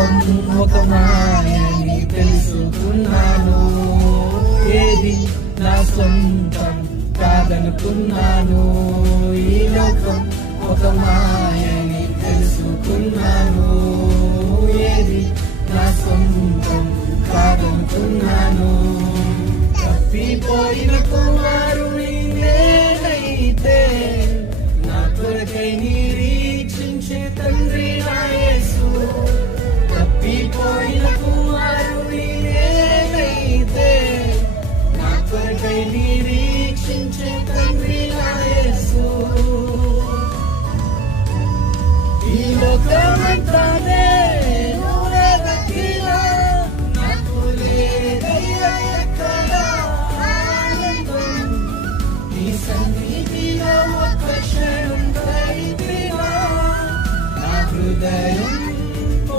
లోకం ఒక మాయని తెలుసుకున్నాను, ఏది నా సొంతం కాదనుకున్నాను. ఈ లోకం ఒక మాయని తెలుసుకున్నాను.